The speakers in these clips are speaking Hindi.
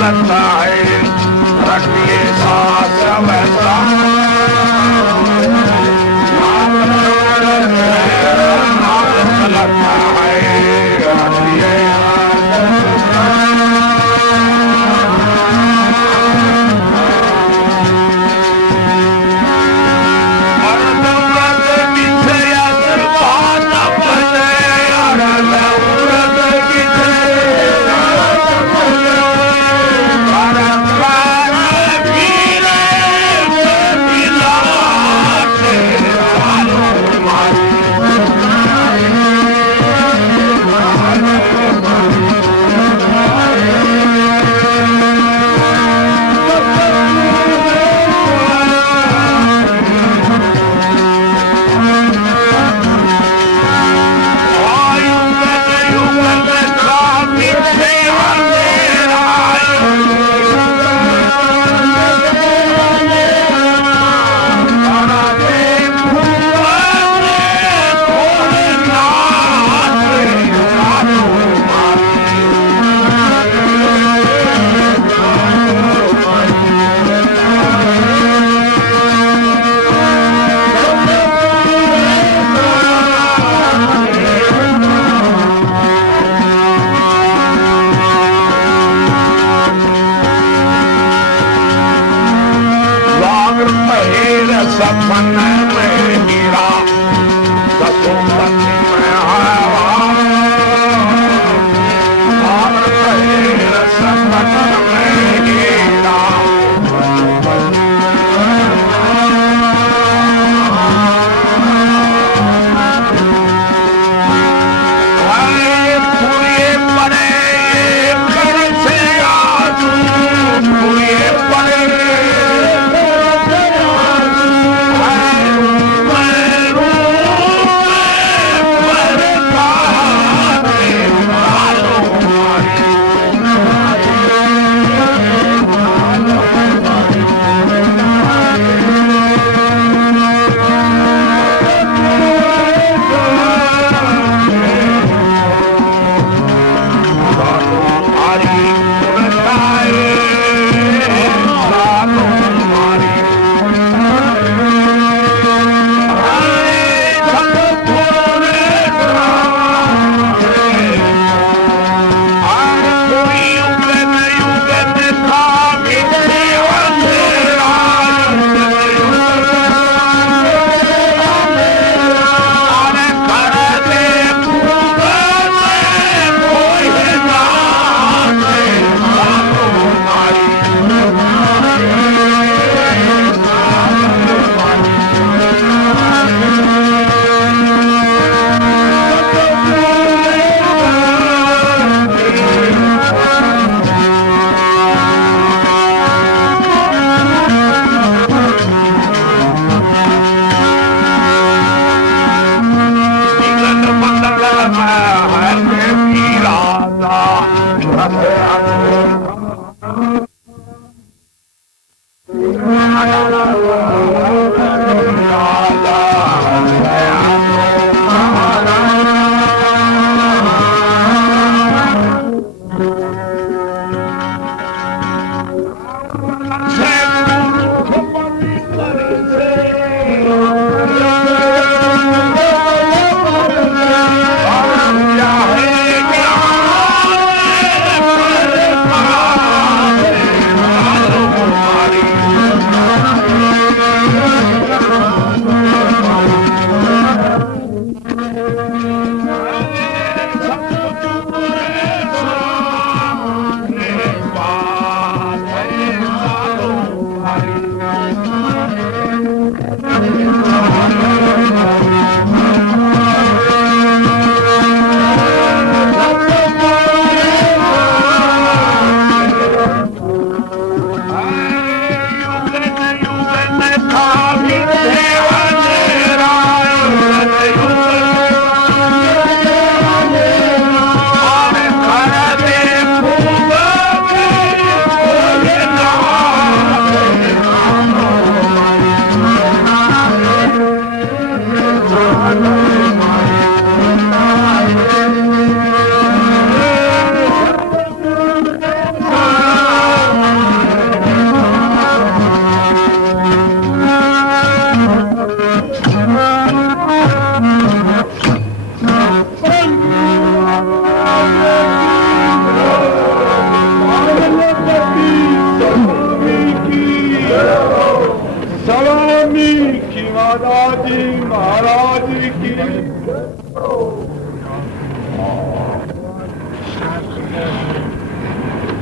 लगता है रखिए सास वैसा लगता है रखिए सपन में हीरा ससुमती में हवा सपन में हीरा पूरे पड़े कर से आजू पूरे पड़े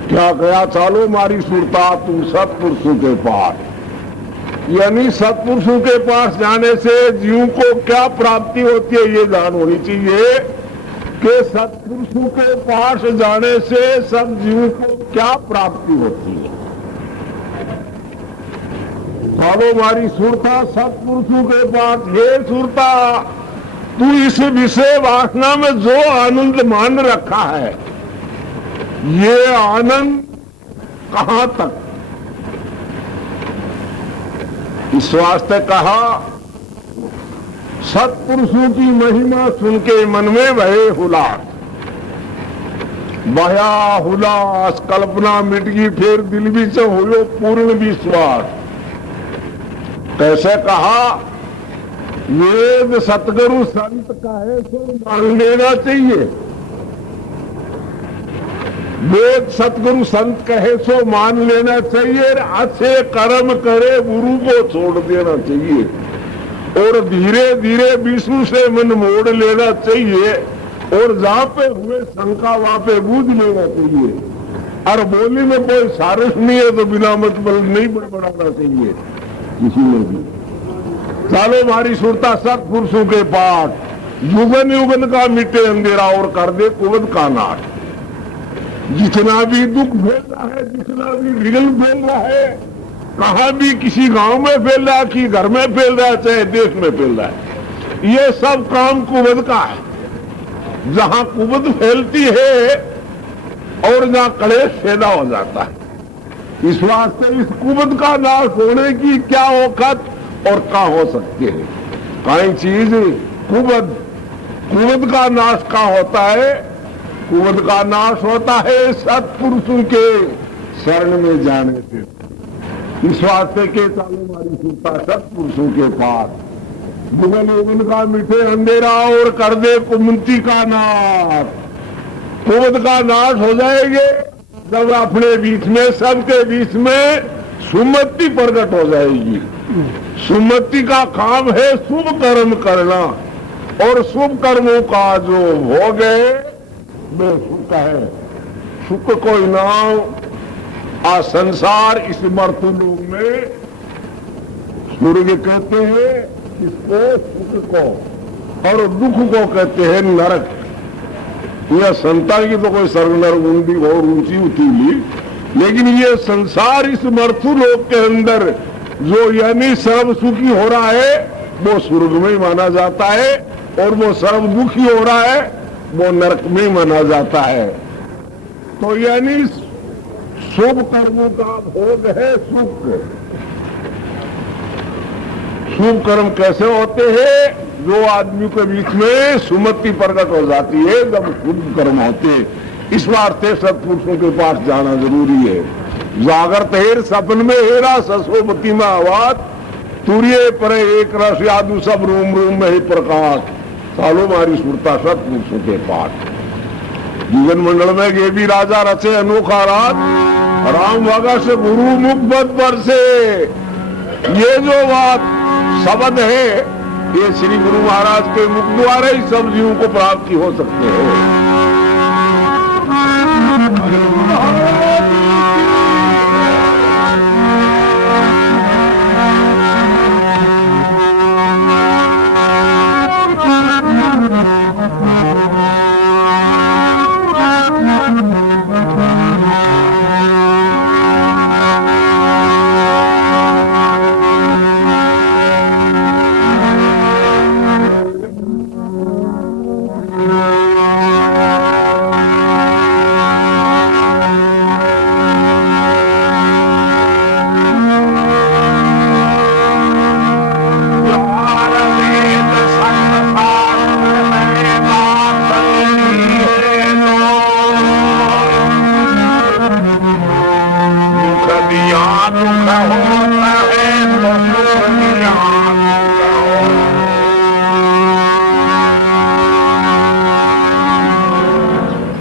क्या कहा? चालो मारी सुरता तू सत्पुरुषों के पास। यानी सत्पुरुषों के पास जाने से जीव को क्या प्राप्ति होती है ये जान होनी चाहिए कि सत्पुरुषों के पास जाने से सब जीव को क्या प्राप्ति होती है। चालो मारी सुरता सत्पुरुषों के पास। हे सुरता, तू इस विषय वासना में जो आनंद मान रखा है, ये आनंद कहां तक? इस वास्ते कहा सत्पुरुषों की महिमा सुन के मन में भये हुलास। बया हुलास कल्पना मिट गई, फिर दिल भी से हो पूर्ण विश्वास। कैसे कहा? वेद सतगुरु संत कहे सो मान लेना चाहिए। वेद सतगुरु संत कहे सो मान लेना चाहिए। अच्छे कर्म करे गुरु को छोड़ देना चाहिए और धीरे धीरे विष्णु से मन मोड़ लेना चाहिए और जहां पे हुए शंका वहां पे बूझ लेना चाहिए। और बोली में कोई सारस नहीं है तो बिना मतलब नहीं बड़बड़ाना चाहिए किसी में भी। चालो मारी सुरता सत्पुरुषों के पास, युगन युगन का मिटे अंधेरा और कर दे कुवद का नाश। जितना भी दुख फैल रहा है, जितना भी विघ्न फैल रहा है, कहां भी किसी गांव में फैल रहा है कि घर में फैल रहा है, चाहे देश में फैल रहा है, ये सब काम कुवद का है। जहां कुवद फैलती है और जहां कलेश पैदा हो जाता है। इस वास्ते इस कुवद का नाश होने की क्या औकात और क्या हो सकती है? कई चीज कुवद का नाश का होता है। कुवद का नाश होता है सत्पुरुषों के शरण में जाने से। इस वास्ते के चालू मारी सुरता सत्पुरुषों के पास, युगन युगन का मिटे अंधेरा और कर दे कुमंती का नाश। कुवद का नाश हो जाएंगे जब अपने बीच में, सबके बीच में सुमति प्रकट हो जाएगी। सुमति का काम है शुभ कर्म करना और शुभ कर्मों का जो भोग है वे सुख है। सुख कोई नाम आ संसार इस मर्तलोक में स्वर्ग कहते हैं इसको, सुख को, और दुख को कहते हैं नरक। यह संतान की तो कोई स्वर्ग नरक ऊंची और ऊंची उतीली, लेकिन ये संसार इस मर्तलोक के अंदर जो यानी सर्व सुखी हो रहा है वो स्वर्ग में ही माना जाता है और वो सर्व दुखी हो रहा है वो नरक में ही माना जाता है। तो यानी शुभ कर्मों का भोग है सुख। शुभ कर्म कैसे होते हैं? जो आदमी के बीच में सुमति प्रकट हो जाती है जब शुभ कर्म होते। इस वास्ते सत्पुरुषों के पास जाना जरूरी है। जागृत हेर सपन में हेरा ससोमती में आवाज, तुरिये पर एक रस यादू सब रूम रूम में ही प्रकाश। सालो मारी सुरता सत्पुरुषों के पास। जीवन मंडल में ये भी राजा रचे अनोखा रात, राम भागा से गुरु मुख बद पर से। ये जो बात शब्द है ये श्री गुरु महाराज के मुख द्वारा ही सब जीवों को प्राप्ति हो सकते हैं।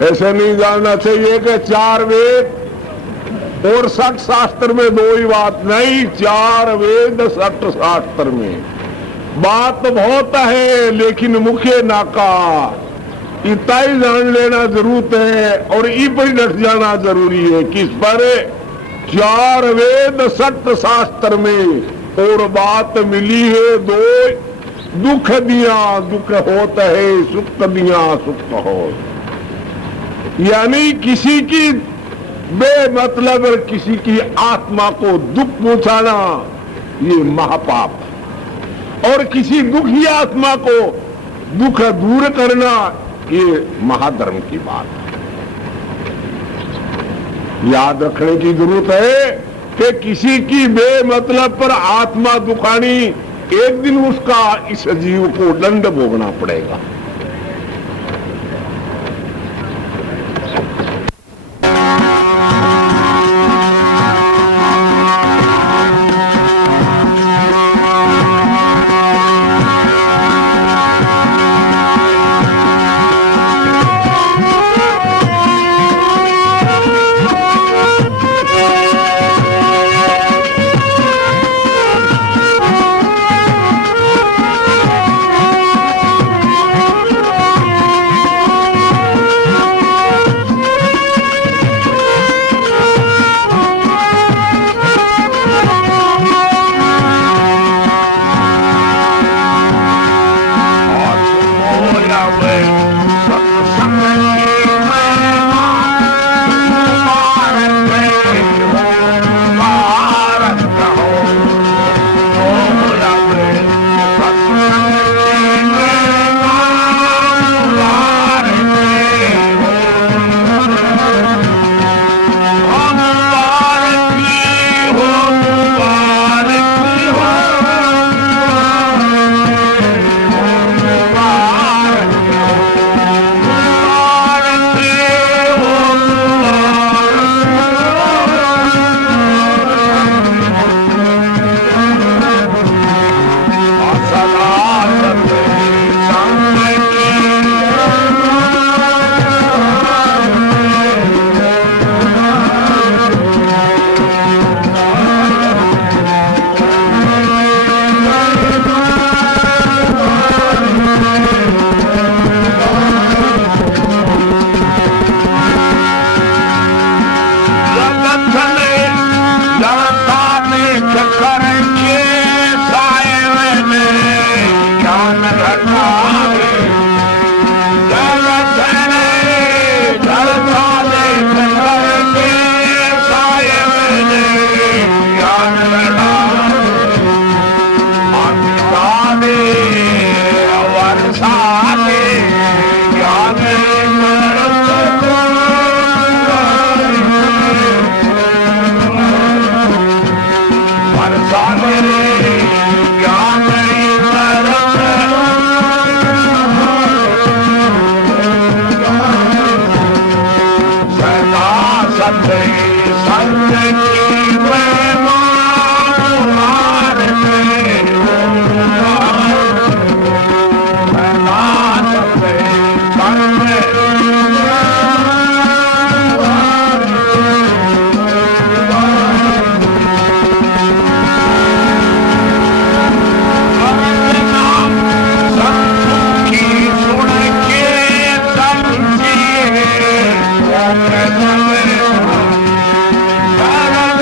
ऐसे नहीं जानना चाहिए कि चार वेद और 60 शास्त्र में दो ही बात नहीं, 4 वेद 60 शास्त्र में बात बहुत है लेकिन मुख्य नाका। इतना ही जान लेना जरूरत है और ई पर डट जाना जरूरी है। किस पर? 4 वेद 7 शास्त्र में और बात मिली है 2, दुख दिया दुख होता है, सुख दिया सुख हो। यानी किसी की बेमतलब किसी की आत्मा को दुख पहुंचाना ये महापाप, और किसी दुखी आत्मा को दुख दूर करना ये महाधर्म की बात है। याद रखने की जरूरत है कि किसी की बेमतलब पर आत्मा दुखानी, एक दिन उसका इस जीव को दंड भोगना पड़ेगा। Bye.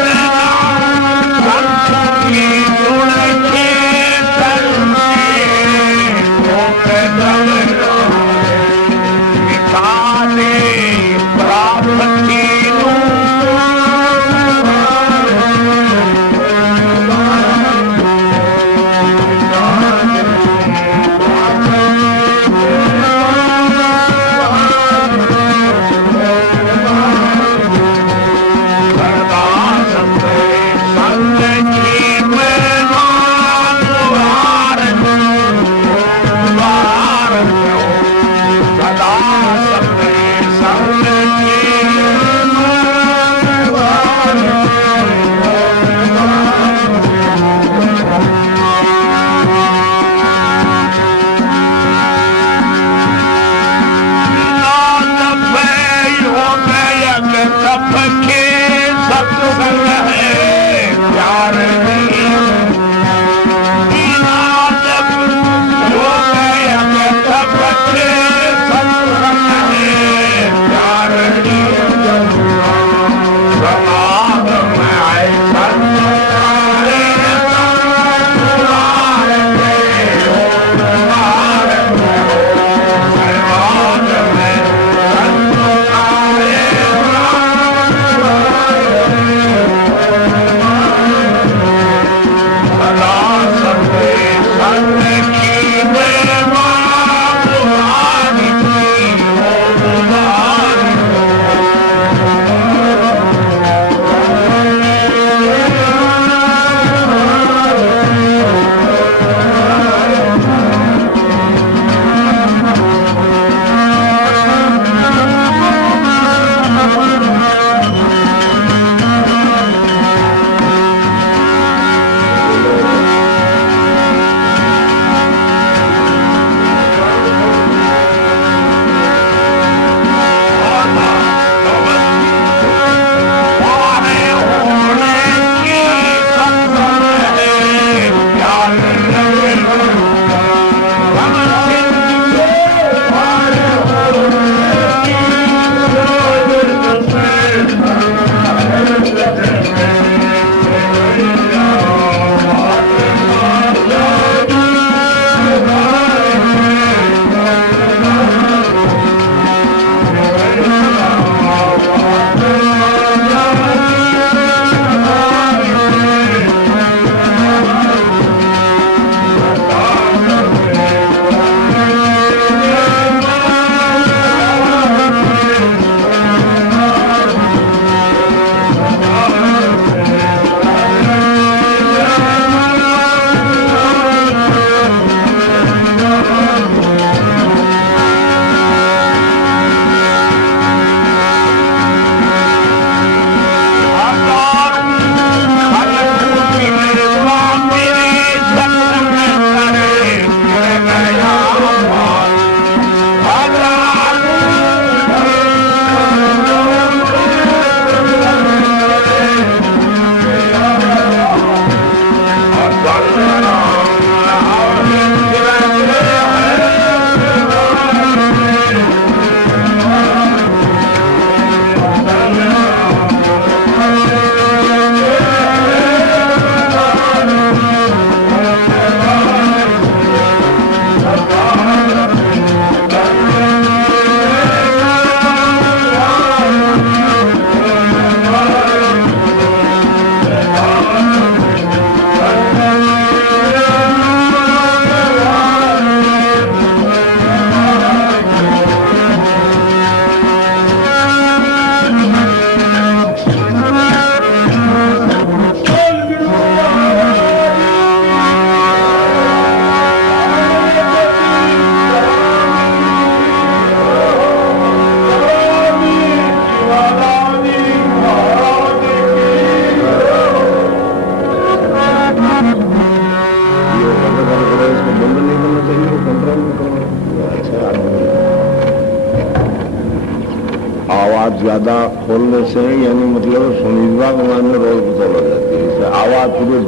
ज्यादा खोलने से यानी मतलब सुनिश्वा मान में रोज बदल हो जाती है। इससे आवाज पूरे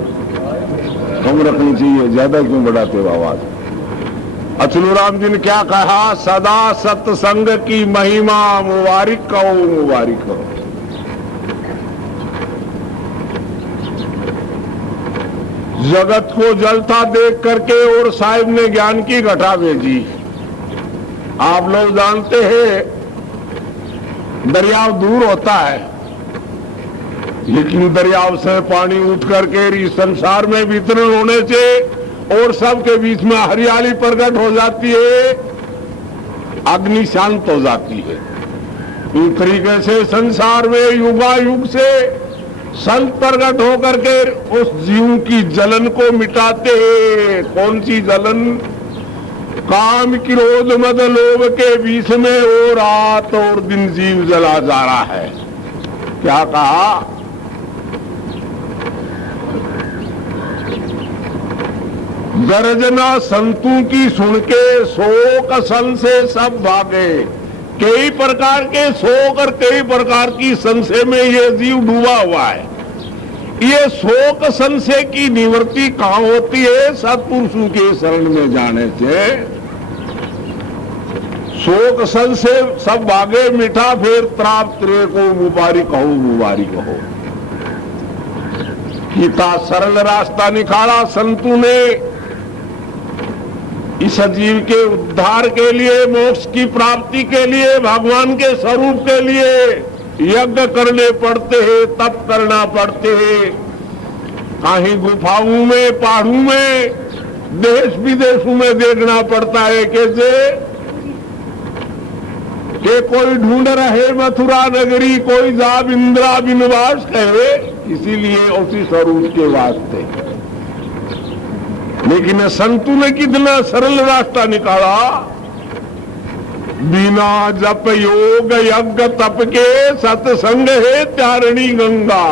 कम रखनी चाहिए, ज्यादा क्यों बढ़ाते हो आवाज। अचलूराम जी ने क्या कहा, सदा सत्संग की महिमा मुबारक कहो, मुबारक कहो। जगत को जलता देख करके और साहिब ने ज्ञान की घटा भेजी। आप लोग जानते हैं दरियाव दूर होता है, लेकिन दरियाव से पानी उठ करके इस संसार में वितरण होने से और सबके बीच में हरियाली प्रकट हो जाती है, अग्नि शांत हो जाती है। इस तरीके से संसार में युगायुग से संत प्रकट होकर के उस जीव की जलन को मिटाते हैं। कौन सी जलन? काम, क्रोध, मद, लोभ के बीच में वो रात और दिन जीव जला जा रहा है। क्या कहा? गर्जना संतों की सुन के शोक सन से सब भागे। कई प्रकार के शोक और कई प्रकार की संशय में ये जीव डूबा हुआ है। ये शोक संशय की निवृत्ति कहां होती है? सत्पुरुषों के शरण में जाने से। शोक संशय सब भागे मिठा, फिर त्राप त्रे को मुबारक कहो, मुबारक कहो। गीता सरल रास्ता निकाला संतों ने इस जीव के उद्धार के लिए, मोक्ष की प्राप्ति के लिए, भगवान के स्वरूप के लिए यज्ञ करने पड़ते हैं, तप करना पड़ते हैं। कहीं गुफाओं में, पहाड़ों में, देश विदेशों में देखना पड़ता है कैसे कि कोई ढूंढ रहे मथुरा नगरी, कोई जा इंद्रा बिनवास कहे, इसीलिए उसी स्वरूप के वास्ते। लेकिन संतों ने कितना सरल रास्ता निकाला। बिना जप योग यज्ञ तप के सत्संग है त्यारणी गंगा।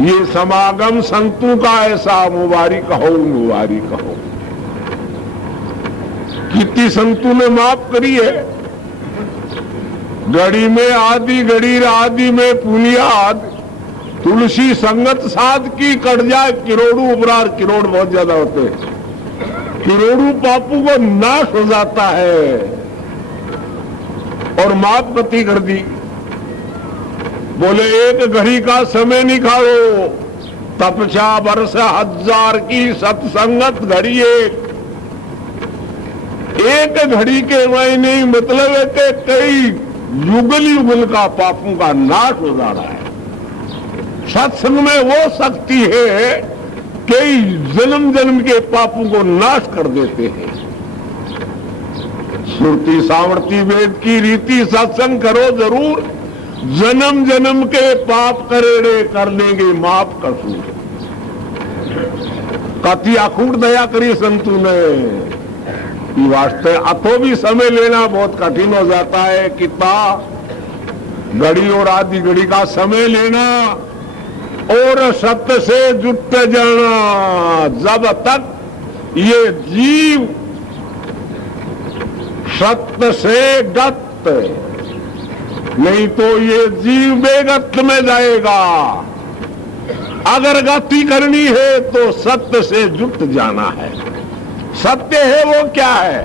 ये समागम संतों का ऐसा मुबारक हो, मुबारक हो। कितनी संतों ने माफ करी है। घड़ी में आदि, घड़ी आदि में पुनियाद, तुलसी संगत साध की कट जाए करोड़ों उपरार। करोड़ बहुत ज्यादा होते हैं, करोड़ों पापों को नाश हो जाता है। और माप गति कर दी। बोले एक घड़ी का समय निकालो, तपस्या वर्ष हजार की सत्संगत घड़ी एक घड़ी के मायने मतलब है कि कई युगल युगल का पापों का नाश हो जा रहा है। सत्संग में वो शक्ति है कई जन्म जन्म के पापों को नाश कर देते हैं। श्रुति सामर्थ्य वेद की रीति सत्संग करो जरूर, जन्म जन्म के पाप करेड़े कर लेंगे माफ कसूर। कति अखूट दया करी संतों ने। वास्ते अतो भी समय लेना बहुत कठिन हो जाता है। कितना घड़ी और आधी घड़ी का समय लेना और सत्य से जुट जाना। जब तक ये जीव सत्य से गत, नहीं तो ये जीव बेगत में जाएगा। अगर गति करनी है तो सत्य से जुट जाना है। सत्य है वो क्या है?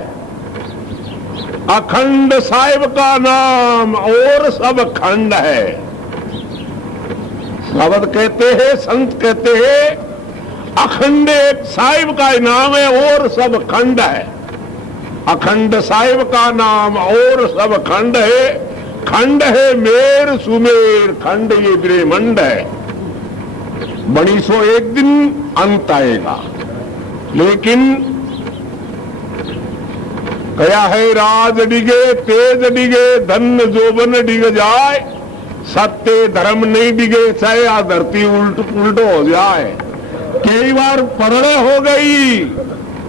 अखंड साहिब का नाम और सब खंड है। शब्द कहते हैं, संत कहते हैं अखंड एक साहिब का नाम है और सब खंड है। अखंड साहिब का नाम और सब खंड है। खंड है मेर सुमेर, खंड ये ब्रह्मंड है। बड़ी सो एक दिन अंत आएगा। लेकिन कया है राज डिगे, तेज डिगे, धन जोबन डिग जाए, सत्य धर्म नहीं डिगे, चाहे आ धरती उल्टो हो जाए। कई बार प्रलय हो गई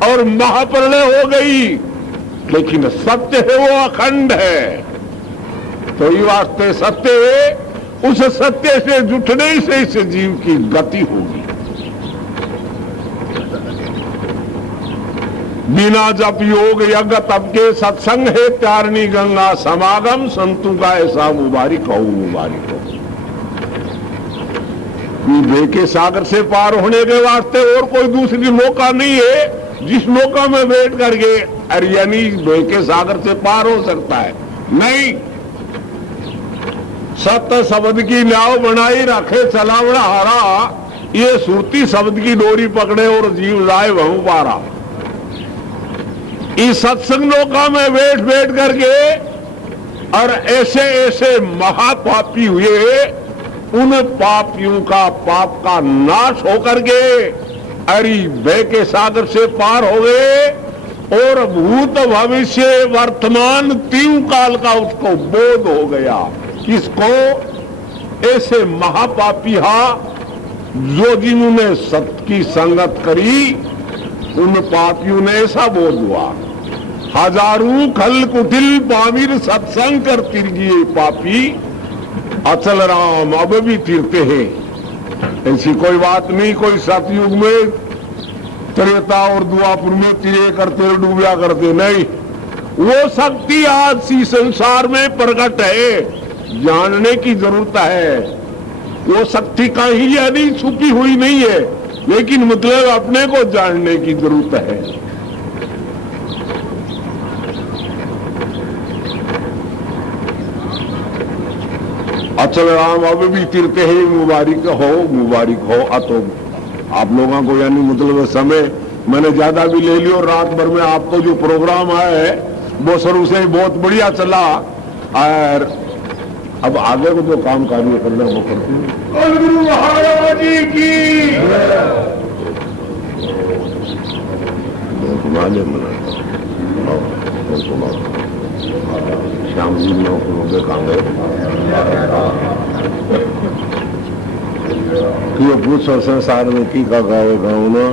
और महाप्रलय हो गई, लेकिन सत्य है वो अखंड है। तो ये वास्ते सत्य है, उस सत्य से जुटने से इस जीव की गति होगी। बिना जप योग यज्ञ तप के सत्संग है त्यारनी गंगा समागम संतु का ऐसा मुबारक हो मुबारक हो। भय के सागर से पार होने के वास्ते और कोई दूसरी मौका नहीं है जिस मौका में बैठ करके अरे यानी भय के सागर से पार हो सकता है। नहीं, सत्य शब्द की नाव बनाई रखे चलावड़ा हारा, ये सुरती शब्द की डोरी पकड़े और जीव जाए वहू पारा। इस सत्संग नौका में बैठ बैठ करके और ऐसे ऐसे महापापी हुए, उन पापियों का पाप का नाश होकर के अरे भय के सागर से पार हो गए और भूत भविष्य वर्तमान तीन काल का उसको बोध हो गया। किसको? ऐसे महापापी जो जिन्होंने सत्य की संगत करी, उन पापियों ने ऐसा बोध हुआ। हजारों खल कुटिल पामिर सत्संग कर तिरगिए पापी, अचल राम अब भी तिरते हैं। ऐसी कोई बात नहीं, कोई सतयुग में त्रेता और द्वापर में तिरे करते डूबया करते नहीं। वो शक्ति आज सी संसार में प्रकट है, जानने की जरूरत है। वो शक्ति कहीं यानी छुपी हुई नहीं है, लेकिन मतलब अपने को जानने की जरूरत है। अचल राम अब भी तिरते हैं, मुबारक हो। तो आप लोगों को यानी मतलब समय मैंने ज्यादा भी ले लियो। रात भर में आपको जो प्रोग्राम आया है वो शुरू से बहुत बढ़िया चला, और अब आगे को जो काम कार्य करना वो करते हैं। गुरु महाराज जी की श्याम जी नौकरों काम है कि पूछ संसार में की का गाँव ना